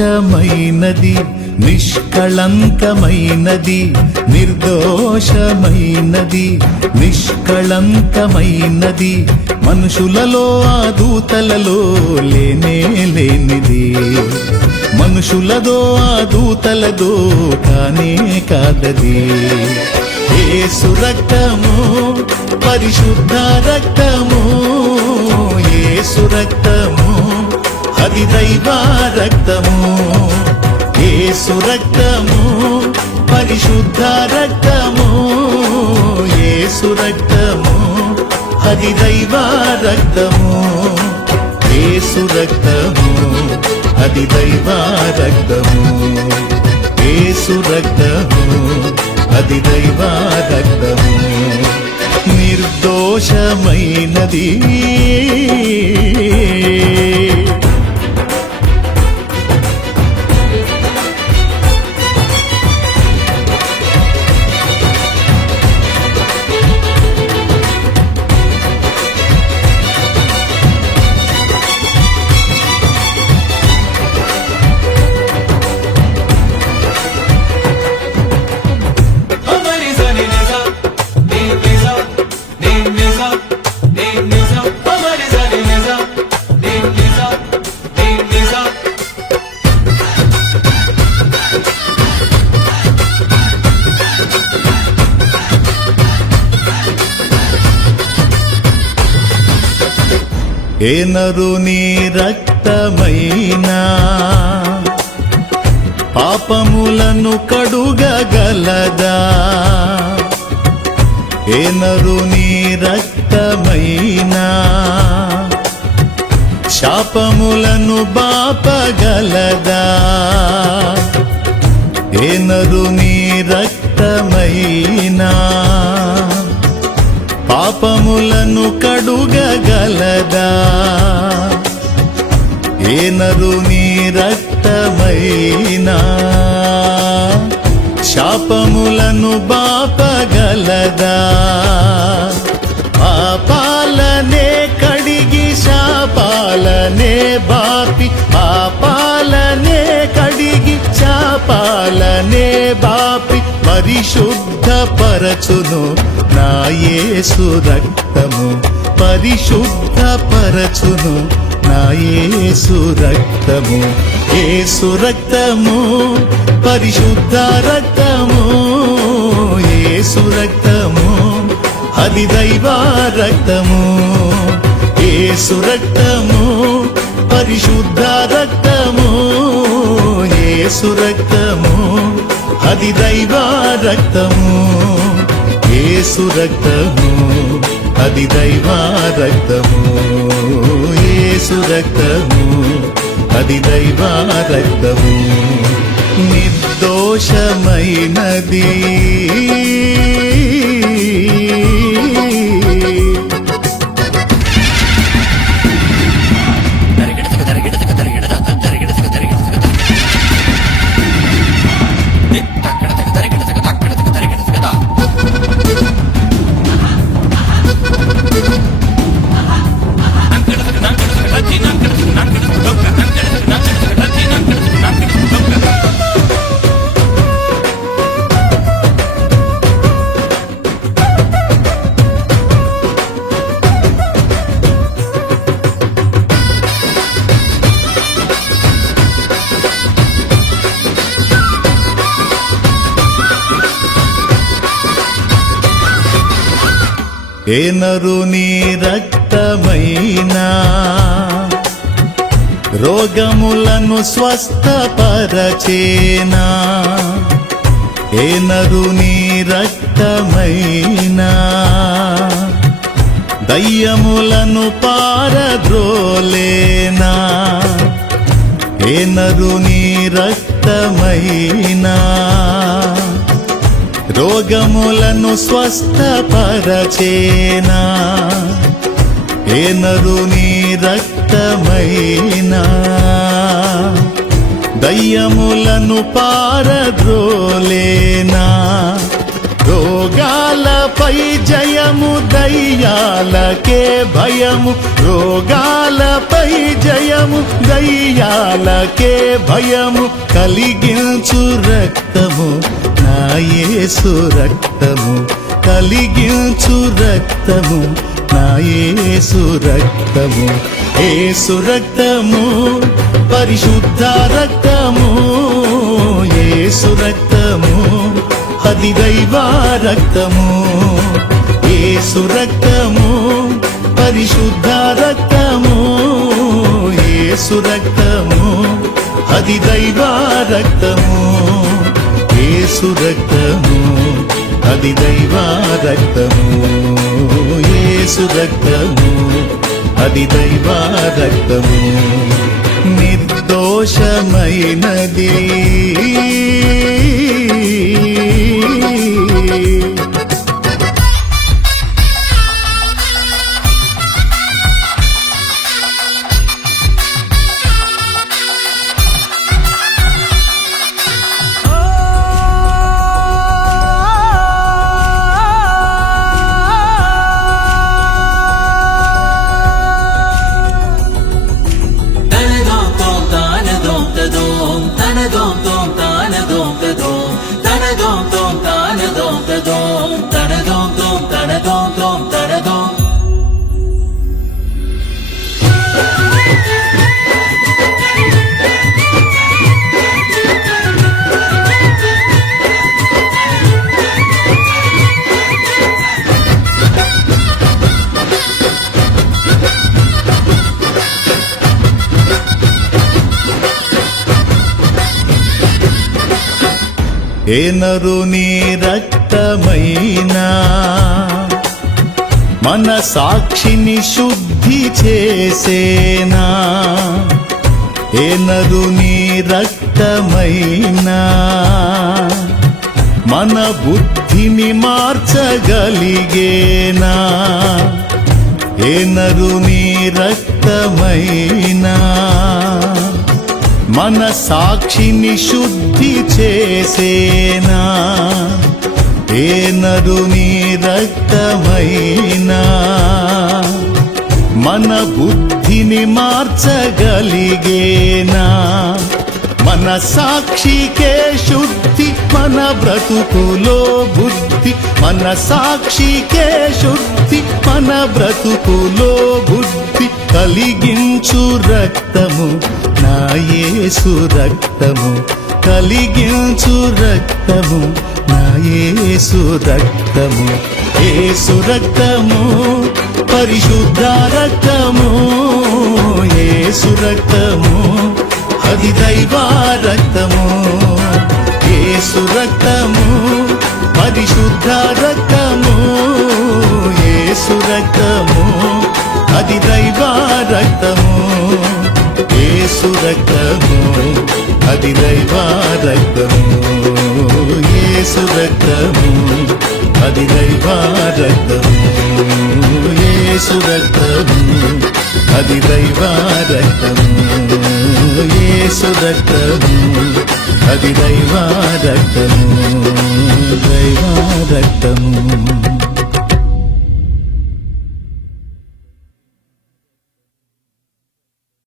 నిర్దోషమైనది నిష్కళంకమైనది నిర్దోషమైనది నిష్కళంకమైనది మనుషులలో ఆ దూతలలో లేనే లేనిది మనుషులదో ఆ దూతలదో కానే కాదది యేసు రక్తము పరిశుద్ధ రక్తము యేసు రక్తము అది దైవ రక్తము యేసు రక్తము పరిశుద్ధ రక్తము యేసు రక్తము అది దైవ రక్తము యేసు రక్తము అది దైవ రక్తము యేసు రక్తము అది దైవ రక్తము నిర్దోషమైనది ఏ నరుని రక్తమైనా పాపములను కడుగగలదా ఏ నరుని రక్తమైనా శాపములను బాపగలదా ఏ నరుని రక్తమైనా పాపములను కడుగగలదా ఏ నరుని రక్తమైనా శాపములను బాపగలదా పాపాలనే కడిగి శాపాలనే బాపి పాపాలనే కడిగి శాపాలనే బాపి పరిశుద్ధపరచును నా యేసు రక్తము పరిశుద్ధపరచును నా యేసు రక్తము యేసు రక్తము పరిశుద్ధ రక్తము యేసు రక్తము అది దైవ రక్తము యేసు రక్తము పరిశుద్ధ రక్తము యేసు రక్తము అది దైవ రక్తము యేసు రక్తము అది దైవ రక్తము యేసు రక్తము అది దైవ రక్తము నిర్దోషమైనది ఏ నరుని రక్తమైనా రోగములను స్వస్థపరచేనా ఏ నరుని రక్తమైనా దయ్యములను పారద్రోలేనా ఏ నరుని రక్తమైనా రోగములను స్వస్థపరచేనా ఏ నరుని రక్తమైనా దయ్యములను పారద్రోలేనా రోగాలపై జయము దయ్యాలకే భయము రోగాలపై జయము దయ్యాలకే భయము కలిగించు రక్తము నా యేసు రక్తము కలిగించు రక్తము నా యేసు రక్తము యేసు రక్తము పరిశుద్ధ రక్తము యేసు రక్తము అది దైవ రక్తము యేసు రక్తము పరిశుద్ధ రక్తము యేసు రక్తము అది దైవ రక్తము యేసు రక్తము అది దైవ రక్తము యేసు రక్తము అది దైవ రక్తము నిర్దోషమైనది ఏ నరుని రక్తమైనా మన సాక్షిని శుద్ధి చేసేనా ఏ నరుని రక్తమైనా మన బుద్ధిని మార్చగలిగేనా ఏ నరుని రక్తమైనా మన సాక్షిని శుద్ధి చేసేనా ఏ నరుని రక్తమైనా మన బుద్ధిని మార్చగలిగేనా మన సాక్షికే శుద్ధి మన బ్రతుకులో బుద్ధి మన సాక్షికే శుద్ధి మన బ్రతుకులో బుద్ధి కలిగించు రక్తము నా యేసు రక్తము కలిగించు రక్తము నా యేసు రక్తము యేసు రక్తము పరిశుద్ధ రక్తము యేసు రక్తము అది దైవ రక్తము యేసు రక్తము పరిశుద్ధ రక్తము యేసు రక్తము అది దైవ రక్తము యేసు రక్తము అది దైవ రక్తము యేసు రక్తము అది దైవ రక్తము యేసు రక్తము అది దైవ రక్తము యేసు రక్తము అది దైవ రక్తము దైవ రక్తము